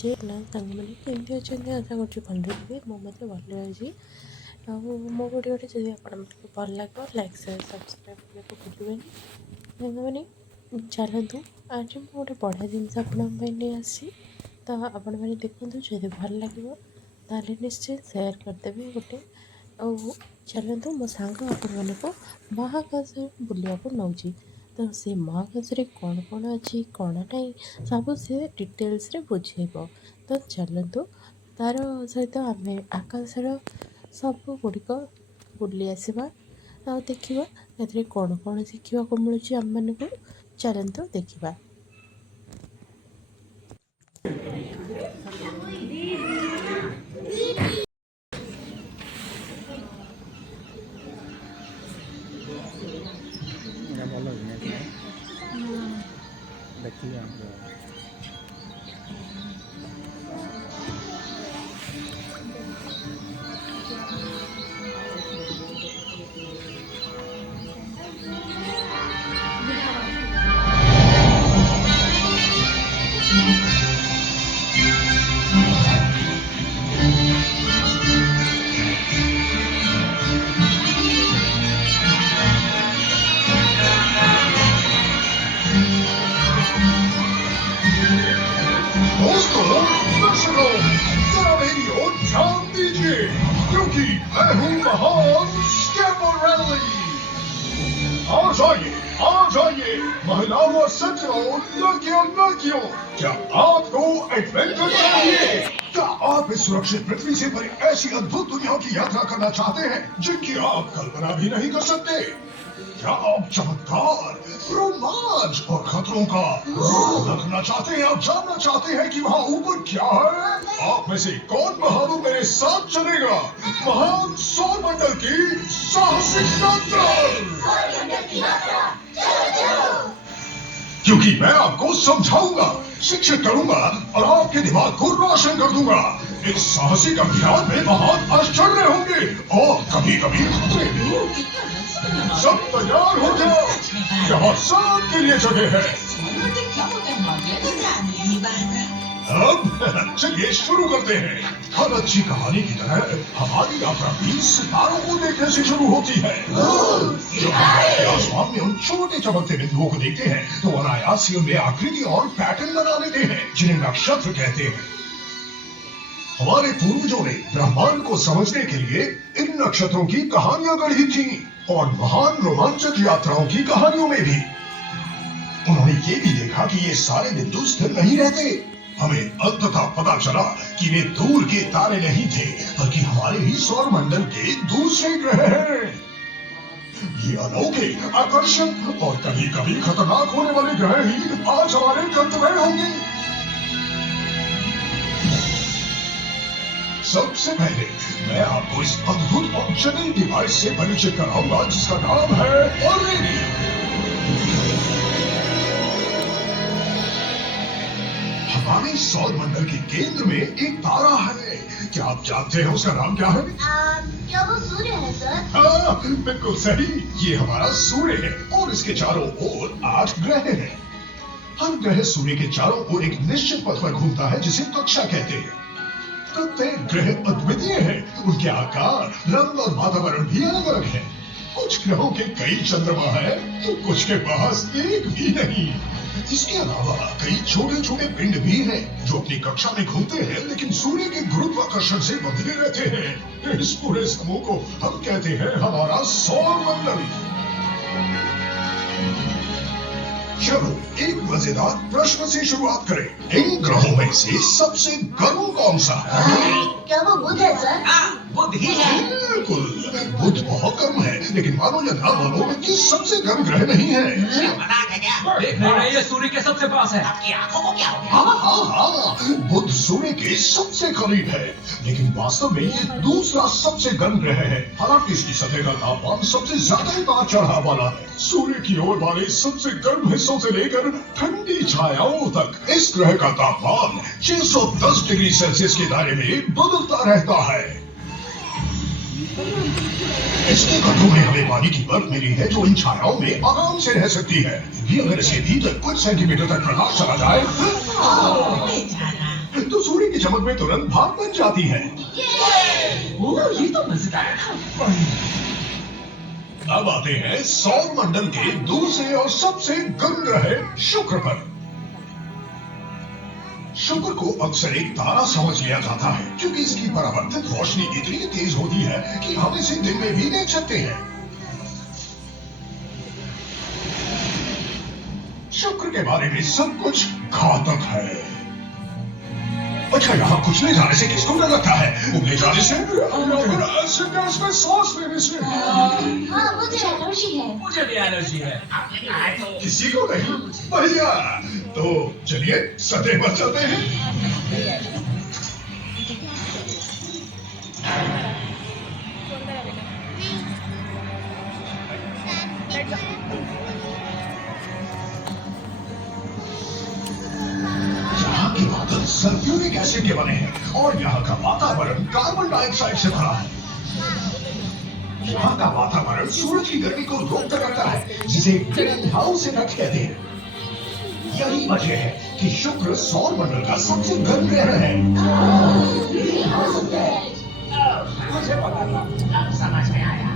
ଯେ ନା ସାଙ୍ଗମାନେ କେମିତି ଅଛନ୍ତି ଆଶା କରୁଛି ଭଲରେ ଥିବେ। ମୁଁ ମଧ୍ୟ ଭଲରେ ଅଛି। ଆଉ ମୋ ଭିଡ଼ିଓଟି ଯଦି ଆପଣମାନଙ୍କୁ ଭଲ ଲାଗିବ ଲାଇକ୍ ସେୟାର ସବସ୍କ୍ରାଇବ୍ କରିବାକୁ ଭୁଲିବେନି। ସାଙ୍ଗମାନେ ଚାଲନ୍ତୁ ଆଜି ମୁଁ ଗୋଟେ ବଢ଼ିଆ ଜିନିଷ ଆପଣଙ୍କ ପାଇଁ ନେଇ ଆସିଛି। ତ ଆପଣମାନେ ଦେଖନ୍ତୁ, ଯଦି ଭଲ ଲାଗିବ ତାହେଲେ ନିଶ୍ଚୟ ସେୟାର କରିଦେବେ ଗୋଟେ। ଆଉ ଚାଲନ୍ତୁ ମୋ ସାଙ୍ଗ ଆପଣମାନଙ୍କୁ ମହାକାଶରେ ବୁଲିବାକୁ ନେଉଛି। ତ ସେ ମହାକାଶରେ କ'ଣ କ'ଣ ଅଛି କ'ଣ ନାହିଁ ସବୁ ସେ ଡିଟେଲ୍ସରେ ବୁଝେଇବ। ତ ଚାଲନ୍ତୁ ତାର ସହିତ ଆମେ ଆକାଶର ସବୁ ଗୁଡ଼ିକ ବୁଲି ଆସିବା ଆଉ ଦେଖିବା ଏଥିରେ କ'ଣ କ'ଣ ଶିଖିବାକୁ ମିଳୁଛି ଆମମାନଙ୍କୁ। ଚାଲନ୍ତୁ ଦେଖିବା। ଭଲ ଦେଖିଲି दोस्तों दर्शकों जरा मेरी ओर ध्यान दीजिए क्योंकि मैं हूँ महान स्कैमोरेली। आ जाइए महिलाओं और सज्जनों, लड़कियों लड़कियों, क्या आपको एडवेंचर चाहिए? क्या आप इस सुरक्षित पृथ्वी से भरी ऐसी अद्भुत दुनिया की यात्रा करना चाहते हैं जिनकी आप कल्पना भी नहीं कर सकते? क्या आप चमत्कार, रोमांच और खतरों का रखना चाहते हैं? आप जानना चाहते हैं कि वहाँ ऊपर क्या है? आप में से कौन बहादुर मेरे साथ चलेगा महान सौरमंडल की साहसिक यात्रा? क्योंकि मैं आपको समझाऊंगा, शिक्षित करूंगा और आपके दिमाग को रोशन कर दूंगा। इस साहसिक अभियान में महान आश्चर्य होंगे और कभी कभी खतरे भी। सब तैयार हो जाओ, यहाँ सबके लिए जगह है। अब चलिए शुरू करते हैं। हर अच्छी कहानी की तरह हमारी यात्रा भी सितारों को देखने से शुरू होती है। जब हम आसमान में उन छोटे चमकते बिंदुओं को देखते हैं तो अनायास ही उनमें आकृति और पैटर्न बना लेते हैं जिन्हें नक्षत्र कहते हैं। हमारे पूर्वजों ने ब्रह्मांड को समझने के लिए इन नक्षत्रों की कहानियां गढ़ी थी और महान रोमांचक यात्राओं की कहानियों में भी उन्होंने ये भी देखा कि ये सारे बिंदु स्थिर नहीं रहते। हमें अंततः पता चला कि वे दूर के तारे नहीं थे बल्कि हमारे ही सौर मंडल के दूसरे ग्रह हैं। ये अनोखे, आकर्षक और कभी कभी खतरनाक होने वाले ग्रह ही आज हमारे गंतव्य होंगे। सबसे पहले मैं आपको इस अद्भुत और जटिल डिवाइस से परिचित कराऊंगा जिसका नाम है ऑरेनी। हमारे सौर मंडल के केंद्र में एक तारा है। क्या आप जानते हैं उसका नाम क्या है? क्या वो सूर्य है सर? हाँ, बिल्कुल सही। ये हमारा सूर्य है और इसके चारों ओर 8 ग्रह हैं। हर ग्रह सूर्य के चारों ओर एक निश्चित पथ पर घूमता है जिसे कक्षा कहते हैं। प्रत्येक ग्रह अद्वितीय है, उनके आकार, रंग और वातावरण भी अलग अलग है। कुछ ग्रहों के कई चंद्रमा है तो कुछ के पास एक भी नहीं। इसके अलावा कई छोटे छोटे पिंड भी हैं जो अपनी कक्षा में घूमते हैं लेकिन सूर्य के गुरुत्वाकर्षण से बंधे रहते हैं। इस पूरे समूह को हम कहते हैं हमारा सौर मंडल। चलो एक मजेदार प्रश्न से शुरुआत करें। इन ग्रहों में से सबसे गर्म कौन सा है? क्या वो बुध है सर? बुध ही है। बिल्कुल, बुध बहुत गर्म है लेकिन मानो या ना मानो ये सबसे गर्म ग्रह नहीं है। मजाक है क्या? देख नहीं रहे, ये सूर्य के सबसे पास है। आपकी आंखों को क्या हो गया? हाँ, बुध सूर्य के सबसे करीब है लेकिन वास्तव में ये दूसरा सबसे गर्म ग्रह है। हालांकि इसकी सतह का तापमान सबसे ज्यादा उतार चढ़ाव वाला है। सूर्य की ओर वाले सबसे गर्म हिस्सों से लेकर ठंडी छायाओं तक इस ग्रह का तापमान 610 डिग्री सेल्सियस के दायरे में बदलता रहता है। इसके गड्ढों में हमें पानी की बर्फ मिली है जो इन छायाओं में आराम से रह सकती है। भी अगर इसके भीतर कुछ सेंटीमीटर तक प्रकाश चला जाए तो सूर्य चमक में तुरंत भाप बन जाती है। ओह, ये तो मजेदार था। अब आते हैं सौर मंडल के दूसरे और सबसे गर्म ग्रह शुक्र पर। शुक्र को अक्सर एक तारा समझ लिया जाता है क्योंकि इसकी परावर्तित रोशनी इतनी तेज होती है कि हम इसे दिन में भी देख सकते हैं। शुक्र के बारे में सब कुछ घातक है। अच्छा, यहाँ कुछ ले जाने से किसको डर लगता है? उगले जाने से और संन्यास में सांस लेने से। हाँ, मुझे एलर्जी है। मुझे भी एलर्जी है। किसी को नहीं? बढ़िया। तो चलिए सतह पर चलते हैं। यहाँ के बादल सल्फ्यूरिक एसिड के बने हैं और यहाँ का वातावरण कार्बन डाइऑक्साइड से भरा है। यहाँ का वातावरण सूरज की गर्मी को रोक कर रखता है, जिसे ग्रीन हाउस इफेक्ट कहते हैं। यही वजह है कि शुक्र सौर मंडल का सबसे गर्म ग्रह है। मुझे पता था, अब समझ में आया।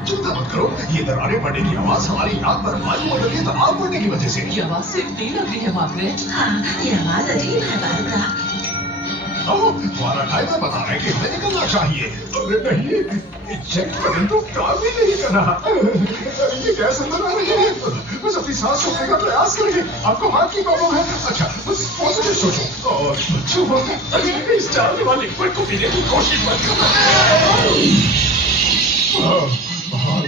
चिंता मत करो, ये दरारें पड़ने की आवाज हमारी नाक पर वायुमंडल के दबाव बढ़ने की वजह से। ये आवाज सिर्फ नहीं लग रही है मार्गरेट। हाँ, ये आवाज अजीब है बारबरा। तुम्हारा ड्राइवर बता रहा है कि हमें निकलना चाहिए। अरे नहीं, चेक बटन तो काम ही नहीं कर रहा। ये गैस अंदर आ रही है। बस अपनी सांस रोकने का प्रयास करिए। आपको हार्ट की प्रॉब्लम है? अच्छा, बस पॉजिटिव सोचो और बच्चों इस चालने वाले लिक्विड को पीने की कोशिश मत करो।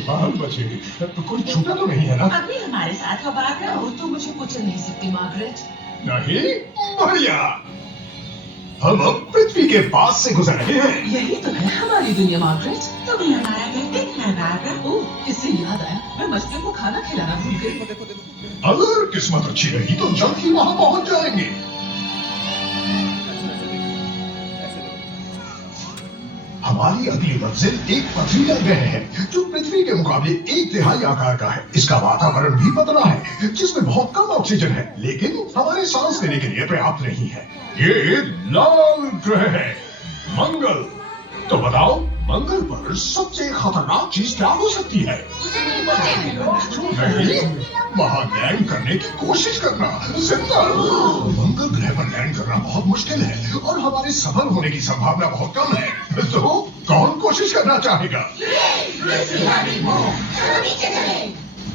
बाल बचे, तो कोई छूटा तो नहीं है ना? अभी हमारे साथ हो बारबरा, और तो मुझे कुचल नहीं सकती मार्गरेट। नहीं? बढ़िया। हम अब पृथ्वी के पास से गुजर रहे हैं। यही तो है हमारी दुनिया मार्गरेट। तुम्हें हमारा कहते हैं बारबरा। ओह, इससे याद आया, मैं मछलियों को खाना खिलाना भूल गई। अगर किस्मत अच्छी रही तो जल्द ही वहां पहुंच जाएंगे। हमारी अगली मंजिल एक पथरीला ग्रह है जो पृथ्वी के मुकाबले 1/3 आकार का है। इसका वातावरण भी पतला है जिसमें बहुत कम ऑक्सीजन है, लेकिन हमारे सांस लेने के लिए पर्याप्त नहीं है। ये लाल ग्रह है, मंगल। तो बताओ, मंगल पर सबसे खतरनाक चीज क्या हो सकती है? नहीं, वहां लैंड करने की कोशिश करना। जिंदा मंगल ग्रह पर लैंड करना बहुत मुश्किल है और हमारे सफल होने की संभावना बहुत कम है। तो कौन कोशिश करना चाहेगा?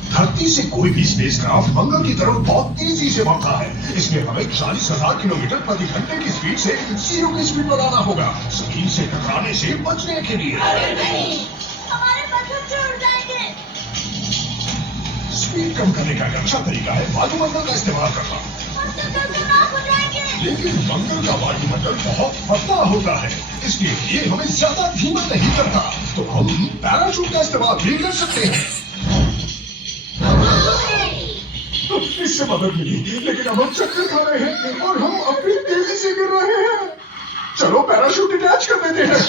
धरती से कोई भी स्पेसक्राफ्ट मंगल की तरफ बहुत तेजी से बढ़ता है। इसमें हमें 40,000 किलोमीटर प्रति घंटे की स्पीड से 0 की स्पीड बनाना होगा, जमीन से टकराने से बचने के लिए। हमारे पत्थर टूट जाएंगे। स्पीड कम करने का एक अच्छा तरीका है वायुमंडल का इस्तेमाल करना। हम तो खतरनाक हो जाएंगे। लेकिन मंगल का वायुमंडल बहुत पतला होता है, इसलिए ये हमें ज्यादा धीमा नहीं करता। तो हम पैराशूट का इस्तेमाल भी कर सकते हैं। इससे मदद मिली, लेकिन अब हम चक्कर खा रहे हैं और हम अपनी तेजी से गिर रहे हैं। चलो पैराशूट अटैच कर देते हैं।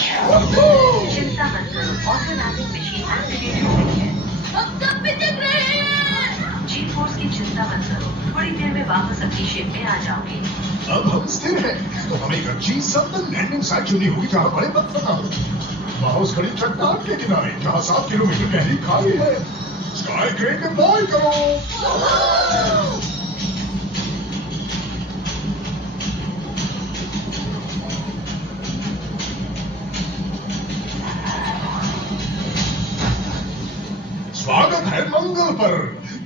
चिंता मत करो, ऑटोमेटिक मशीन एक्टिवेट हो गई है। हम सब पिटक रहे हैं। जी फोर्स की चिंता मत करो, थोड़ी देर में वापस अपनी शिप में आ जाओगे। अब हम स्थिर हैं, तो हमें एक अच्छी सतत लैंडिंग साइट चुनी होगी जहाँ बड़े पत्थर हो। वहाँ उस खड़ी चट्टान के किनारे जहाँ 7 किलोमीटर गहरी खाई है। स्काई क्रेन डिप्लॉय करो। स्वागत है मंगल पर।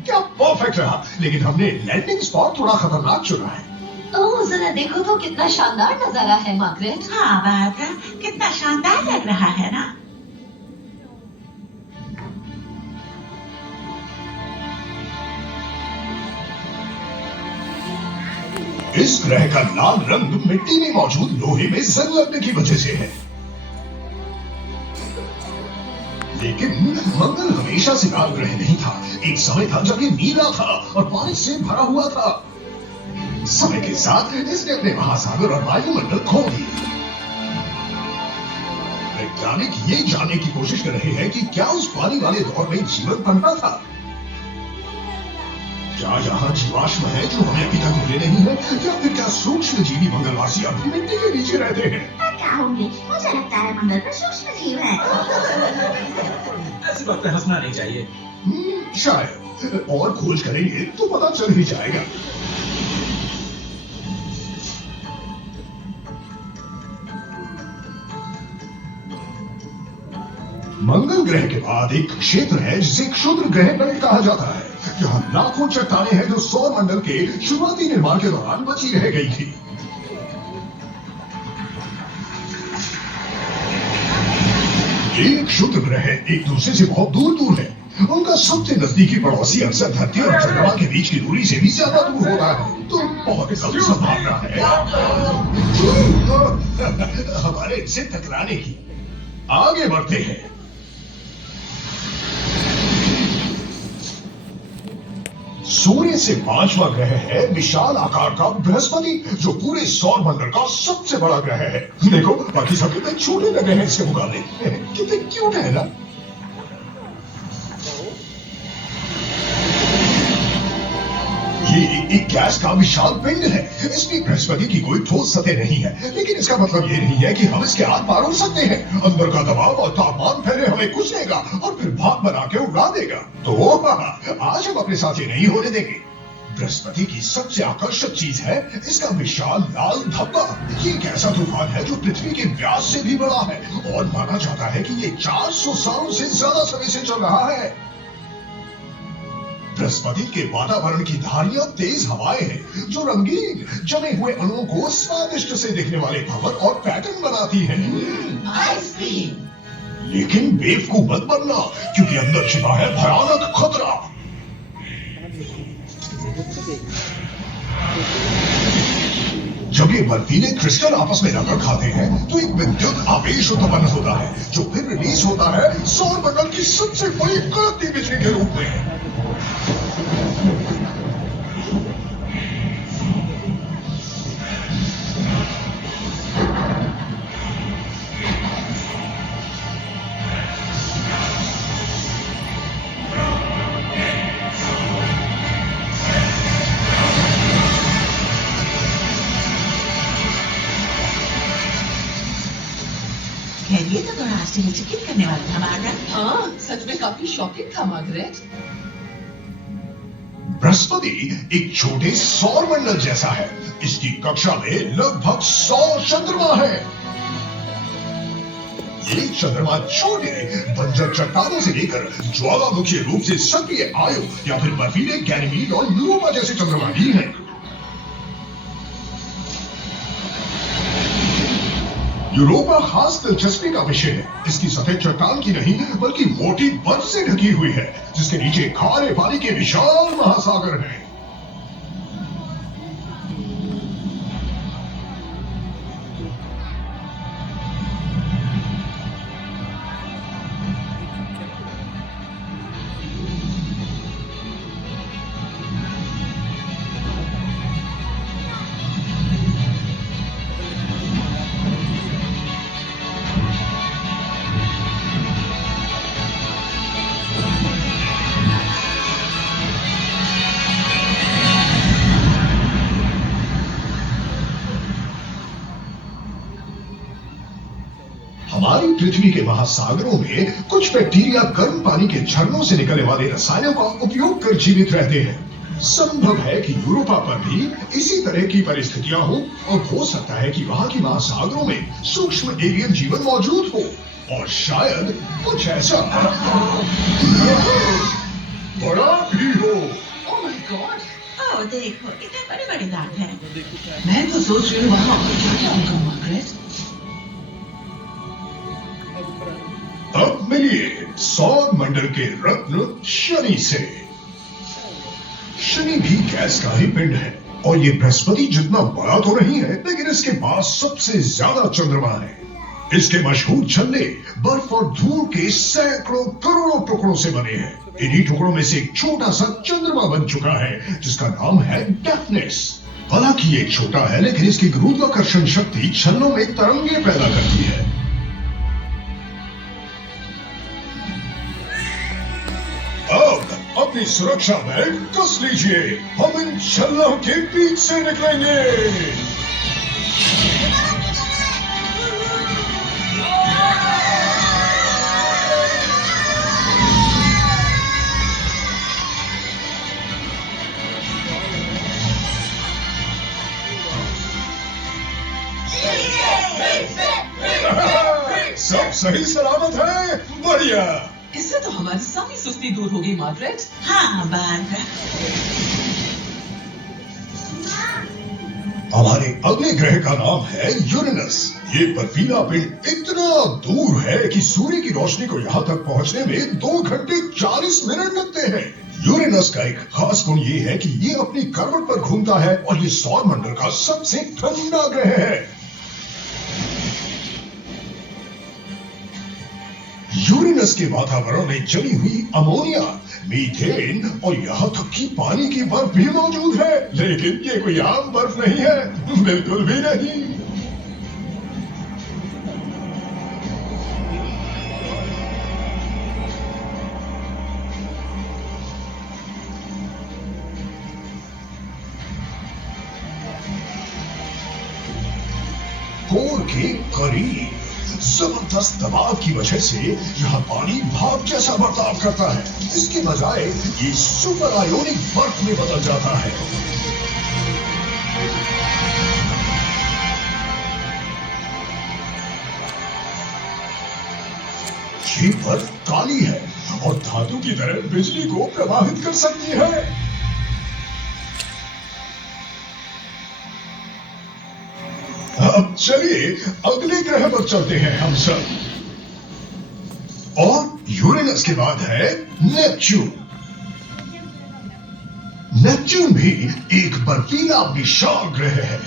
क्या परफेक्ट रहा, लेकिन हमने लैंडिंग स्पॉट थोड़ा खतरनाक चुना है। ओह, जरा देखो तो कितना शानदार नजारा है मार्गरेट। हाँ बारबरा, कितना शानदार लग रहा है ना। इस ग्रह का लाल रंग मिट्टी में मौजूद लोहे में जंग लगने की वजह से है। लेकिन मंगल हमेशा से लाल ग्रह नहीं था। एक समय था जब ये नीला था और पानी से भरा हुआ था। समय के साथ इसने अपने महासागर और वायुमंडल खो दिए। वैज्ञानिक ये जानने की कोशिश कर रहे हैं कि क्या उस पानी वाले दौर में जीवन पनपा था। क्या यहाँ जीवाश्म है जो हमें अभी तक मिले नहीं है, या फिर क्या सूक्ष्म जीवी मंगलवासी अभी मिट्टी के नीचे रहते हैं? क्या होंगे? मुझे लगता है मंगल पर सूक्ष्म जीव है। ऐसी बात पे हंसना नहीं चाहिए। शायद और खोज करेंगे तो पता चल ही जाएगा। मंगल ग्रह के बाद एक क्षेत्र है जिसे क्षुद्र ग्रह बेल्ट कहा जाता है। यहाँ लाखों चट्टानें हैं जो सौर मंडल के शुरुआती निर्माण के दौरान बची रह गई थी। एक क्षुद्र ग्रह एक दूसरे से बहुत दूर दूर है। उनका सबसे नजदीकी पड़ोसी अक्सर धरती और चंद्रमा के बीच की दूरी से भी ज्यादा दूर होता है, तो बहुत कम संभावना है हमारे इनसे टकराने की। आगे बढ़ते हैं। सूर्य से 5वां ग्रह है विशाल आकार का बृहस्पति, जो पूरे सौर मंडल का सबसे बड़ा ग्रह है। देखो बाकी सब कितने छोटे लगे हैं इसके मुकाबले, कितने क्यूट है ना। ये एक गैस का विशाल पिंड है। इसमें बृहस्पति की कोई ठोस सतह नहीं है, लेकिन इसका मतलब ये नहीं है कि हम इसके आर पार उड़ सकते हैं। अंदर का दबाव और तापमान पहले हमें कुचलेगा और फिर भाप बना के उड़ा देगा। तो आज हम अपने साथ ये नहीं होने देंगे। बृहस्पति की सबसे आकर्षक चीज है इसका विशाल लाल धब्बा। ये एक ऐसा तूफान है जो पृथ्वी के व्यास से भी बड़ा है और माना जाता है कि ये 400 सालों से ज्यादा समय से चल रहा है। बृहस्पति के वातावरण की धारियां तेज हवाएं हैं जो रंगीन जमे हुए अणुओं को स्वादिष्ट से दिखने वाले भंवर और पैटर्न बनाती हैं। लेकिन बेवकूफ मत बनना, क्योंकि अंदर छिपा है भयानक खतरा। जब ये बर्फीले क्रिस्टल आपस में रगड़ खाते हैं तो एक विद्युत आवेश उत्पन्न होता है जो फिर रिलीज होता है सौर मंडल की सबसे बड़ी कड़कती बिजली के रूप में। ये तो थोड़ा आश्चर्यचकित करने वाला था मार्गरेट। हाँ, सच में काफी शॉकिंग था मार्गरेट। बृहस्पति एक छोटे सौर मंडल जैसा है। इसकी कक्षा में लगभग 100 चंद्रमा है। ये चंद्रमा छोटे बंजर चट्टानों से लेकर ज्वालामुखी रूप से सक्रिय आयो या फिर बर्फीले गैनीमीड और यूरोपा जैसे चंद्रमा भी हैं। यूरोपा खास दिलचस्पी का विषय है। इसकी सतह चट्टान की नहीं बल्कि मोटी बर्फ से ढकी हुई है, जिसके नीचे खारे पानी के विशाल महासागर हैं। हमारी पृथ्वी के महासागरों में कुछ बैक्टीरिया गर्म पानी के झरनों से निकलने वाले रसायनों का उपयोग कर जीवित रहते हैं। संभव है कि यूरोपा पर भी इसी तरह की परिस्थितियां हो और हो सकता है कि वहां के महासागरों में सूक्ष्म एलियन जीवन मौजूद हो और शायद कुछ ऐसा बड़ा भी हो। ओह माय गॉड, ओह देखो कितने बड़े बड़े दाग हैं। मैं तो सोच रही हूँ वहाँ क्या होगा मार्गरेट। अब मिलिए सौर मंडल के रत्न शनि से। शनि भी गैस का ही पिंड है और ये बृहस्पति जितना बड़ा तो नहीं है, लेकिन इसके पास सबसे ज्यादा चंद्रमा है। इसके मशहूर झंडे बर्फ और धूल के सैकड़ों करोड़ों टुकड़ों से बने हैं। इन्हीं टुकड़ों में से एक छोटा सा चंद्रमा बन चुका है जिसका नाम है डेफनेस। हालांकि ये छोटा है, लेकिन इसकी गुरुत्वाकर्षण शक्ति छन्नों में तरंगे पैदा करती है। अपनी सुरक्षा बेल्ट कस लीजिए, हम इन छल्लों के बीच से निकलेंगे। सब सही सलामत है, बढ़िया। इससे तो हमारी सारी सुस्ती दूर होगी मार्गरेट। हाँ बारबरा। हमारे अगले ग्रह का नाम है यूरेनस। ये बर्फीला पिंड इतना दूर है कि सूर्य की रोशनी को यहाँ तक पहुँचने में 2 घंटे 40 मिनट लगते हैं। यूरेनस का एक खास गुण ये है कि ये अपनी करवट पर घूमता है और ये सौर मंडल का सबसे ठंडा ग्रह है। यूरेनस के वातावरण में जमी हुई अमोनिया, मीथेन और यहाँ तक कि पानी की बर्फ भी मौजूद है, लेकिन ये कोई आम बर्फ नहीं है, बिल्कुल भी नहीं। कोर के करीब जबरदस्त दबाव की वजह से यहाँ पानी भाप जैसा बर्ताव करता है। इसके बजाय ये सुपर आयोनिक बर्फ में बदल जाता है। ये बर्फ काली है और धातु की तरह बिजली को प्रभावित कर सकती है। अब चलिए अगले ग्रह पर चलते हैं हम सब। और यूरेनस के बाद है नेपच्यून। नेपच्यून भी एक बर्फीला विशाल ग्रह है।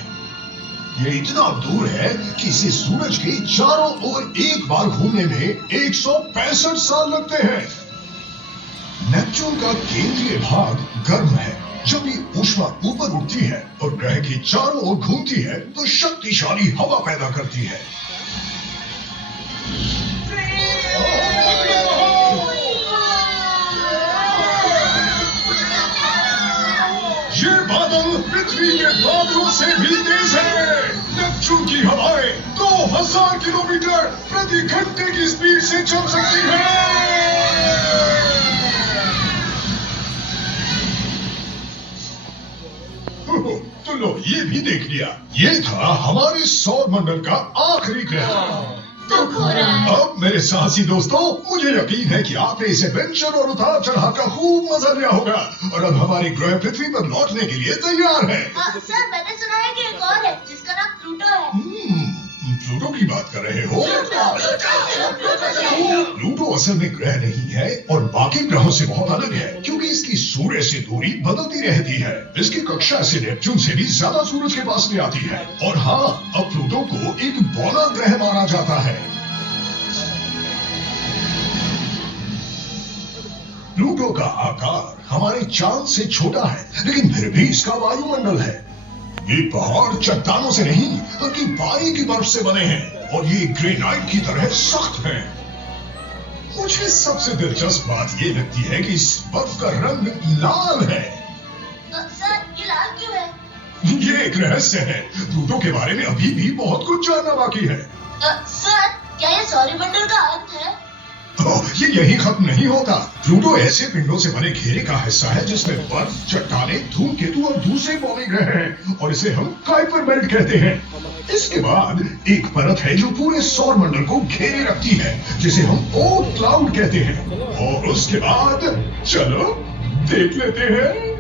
ये इतना दूर है कि इसे सूरज के चारों ओर एक बार घूमने में 165 साल लगते हैं। नेपच्यून का केंद्रीय भाग गर्म है। जब ये ऊष्मा ऊपर उठती है और ग्रह के चारों ओर घूमती है तो शक्तिशाली हवा पैदा करती है। ये बादल पृथ्वी के बादलों से भी तेज है। नेपच्यून की हवाएं 2000 किलोमीटर प्रति घंटे की स्पीड से चल सकती है। तो लो ये भी देख लिया। ये था हमारे सौर मंडल का आखिरी ग्रह। अब मेरे साहसी दोस्तों, मुझे यकीन है कि आपने इस एडवेंचर और उतार चढ़ाव का खूब मजा लिया होगा और अब हमारी ग्रह पृथ्वी पर लौटने के लिए तैयार है। सर मैंने सुना है कि एक और है जिसका नाम प्लूटो है। प्लूटो की बात कर रहे हो? प्लूटो असल में ग्रह नहीं है और बाकी ग्रहों से बहुत अलग है क्योंकि इसकी सूर्य से दूरी बदलती रहती है। इसकी कक्षा से नेपच्यून से भी ज्यादा सूरज के पास में आती है। और हाँ, अब प्लूटो को एक बौना ग्रह माना जाता है। प्लूटो का आकार हमारे चांद से छोटा है, लेकिन फिर भी इसका वायुमंडल है। ये पहाड़ चट्टानों से नहीं बल्कि बारीक बर्फ से बने हैं और ये ग्रेनाइट की तरह सख्त हैं। मुझे सबसे दिलचस्प बात ये लगती है कि इस बर्फ का रंग लाल है। सर ये लाल क्यों है? ये एक रहस्य है। प्लूटो के बारे में अभी भी बहुत कुछ जानना बाकी है। सर क्या ये सौरमंडल का अंत है? ये यही खत्म नहीं होता। प्लूटो ऐसे पिंडों से बने घेरे का हिस्सा है जिसमें बर्फ, चट्टानें, धूमकेतु और दूसरे बौने ग्रह हैं और इसे हम काइपर बेल्ट कहते हैं। इसके बाद एक परत है जो पूरे सौर मंडल को घेरे रखती है जिसे हम ओर्ट क्लाउड कहते हैं। और उसके बाद चलो देख लेते हैं।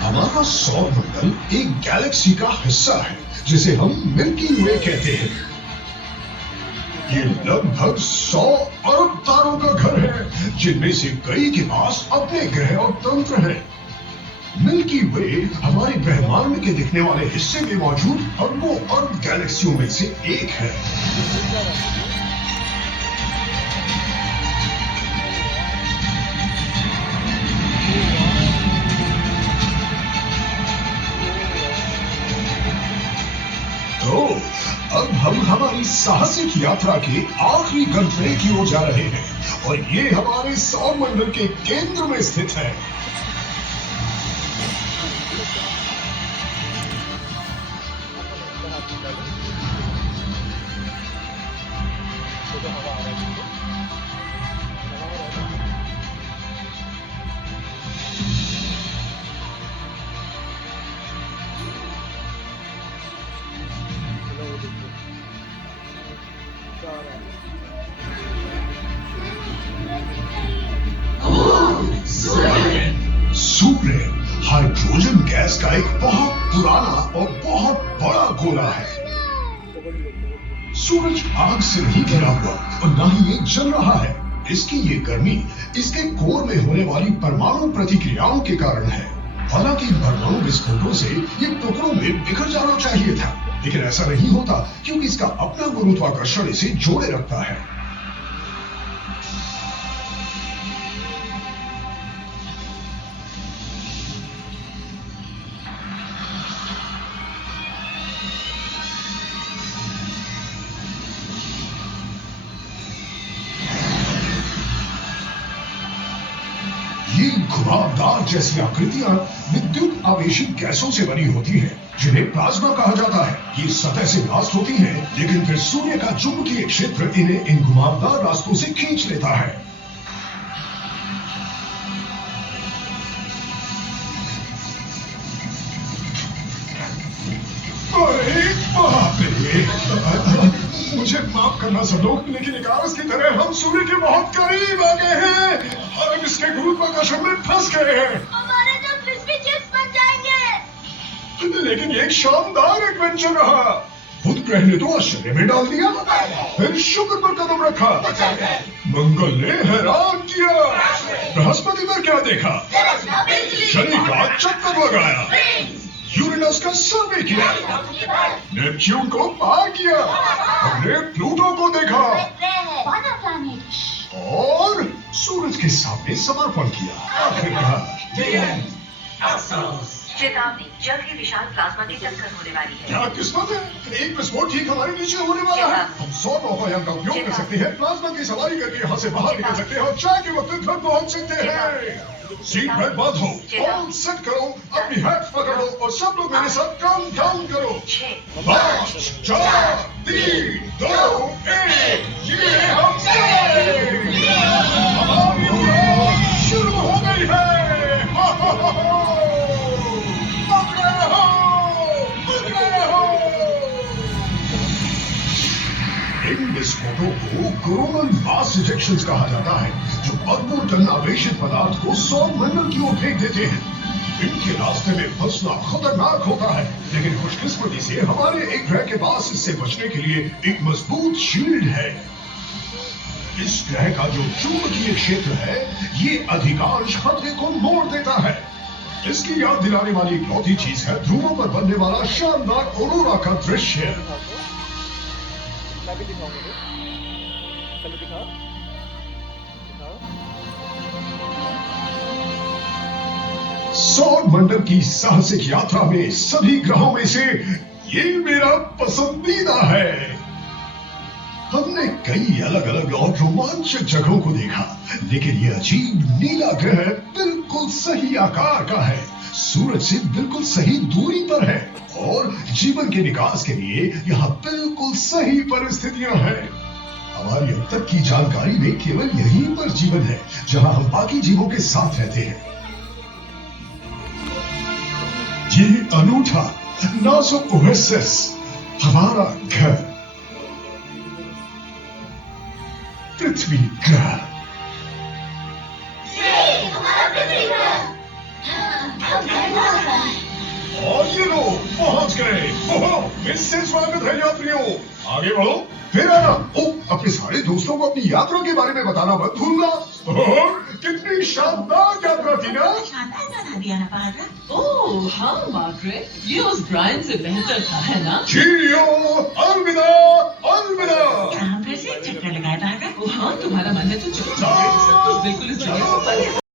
हमारा सौर मंडल एक गैलेक्सी का हिस्सा है जिसे हम मिल्की वे कहते हैं। ये लगभग 100 अरब तारों का घर है जिनमें से कई के पास अपने ग्रह और तंत्र हैं। मिल्की वे हमारे ब्रह्मांड के दिखने वाले हिस्से में मौजूद अरबों अरब गैलेक्सियों में से एक है। साहसिक यात्रा के आखिरी गंतव्य की ओर जा रहे हैं और ये हमारे सौर मंडल के केंद्र में स्थित है। सूर्य हाइड्रोजन गैस का एक बहुत पुराना और बहुत बड़ा गोला है। सूरज आग से नहीं घिरा हुआ और न ही ये जल रहा है। इसकी ये गर्मी इसके कोर में होने वाली परमाणु प्रतिक्रियाओं के कारण है। हालांकि इन परमाणु विस्फोटों से ये टुकड़ों में बिखर जाना चाहिए था, लेकिन ऐसा नहीं होता क्योंकि इसका अपना गुरुत्वाकर्षण इसे जोड़े रखता है। ये घुमावदार जैसी आकृतियां विद्युत आवेशित गैसों से बनी होती हैं, जिन्हें प्लाज्मा कहा जाता है। ये सतह से ब्लास्ट होती हैं, लेकिन फिर सूर्य का चुंबकीय क्षेत्र इन्हें इन घुमावदार रास्तों से खींच लेता है। अरे बाप रे! मुझे माफ करना सब लोग, लेकिन एक आरस की तरह हम सूर्य के बहुत करीब आ गए हैं और हम इसके गुरुत्वाकर्षण में फंस गए हैं। हमारे तो क्रिस्पी चिप्स बन जाएंगे। लेकिन ये एक शानदार एडवेंचर रहा। बुध ग्रह ने तो आश्चर्य में डाल दिया, फिर शुक्र पर कदम रखा, मंगल ने हैरान किया, बृहस्पति पर क्या देखा, शनि का चक्कर लगाया, यूरेनस का सर्वे किया, नेपच्यून को पार किया, हमने प्लूटो को देखा और सूरज के सामने समर्पण किया। आखिरकार चेतावनी, जल्द ही विशाल प्लाज्मा की टक्कर होने वाली है। क्या किस्मत है, एक विस्फोट ठीक हमारे नीचे होने वाला है। हम सौर नौकायान का उपयोग कर सकते हैं, प्लाज्मा की सवारी करके यहाँ से बाहर निकल सकते हैं और चाय के वक्त घर पहुँच सकते हैं। सीट बेल्ट बांधो और सेट करो, अपनी हैट पकड़ो और सब लोग मेरे साथ काउंट डाउन करो। 5, 4, 3, 2, 1, ये हम हमारी उड़ान शुरू हो गई है। इन विस्फोटों को कोरोनल मास इजेक्शंस कहा जाता है, जो अरबों टन आवेशित पदार्थ को सौर मंडल की ओर फेंक देते हैं। इनके रास्ते में फंसना खतरनाक होता है, लेकिन खुशकिस्मती से हमारे एक ग्रह के पास इससे बचने के लिए एक मजबूत शील्ड है। इस ग्रह का जो चुंबकीय क्षेत्र है, ये अधिकांश खतरे को मोड़ देता है। इसकी याद दिलाने वाली इकलौती चीज है ध्रुवों पर बनने वाला शानदार ऑरोरा का दृश्य। सौर मंडल की साहसिक यात्रा में सभी ग्रहों में से ये मेरा पसंदीदा है। हमने कई अलग अलग और रोमांचक जगहों को देखा, लेकिन ये अजीब नीला ग्रह बिल्कुल सही आकार का है, सूरज से बिल्कुल सही दूरी पर है और जीवन के विकास के लिए यहाँ बिल्कुल सही परिस्थितियां हैं। हमारी अब तक की जानकारी में केवल यहीं पर जीवन है, जहाँ हम बाकी जीवों के साथ रहते हैं। ये अनूठा नाजुक ओएसिस हमारा घर पृथ्वी ग्रह। और ये लोग पहुंच गए। ओहो, इससे स्वागत है यात्रियों, आगे बढ़ो, फिर आना। अपने सारे दोस्तों को अपनी यात्रा के बारे में बताना मत भूलना। ओहो, कितनी शानदार यात्रा थी ना। शानदार बना दिया ना पागल। ओह हाँ मार्गरेट, ये उस ब्रायन से बेहतर था, है ना? चीरियो, अलविदा, अलविदा। क्या हम फिर से एक चक्कर लगाए पागल? हाँ, तुम्हारा मन है तो चलो, सब कुछ बिल्कुल इस जगह पर है।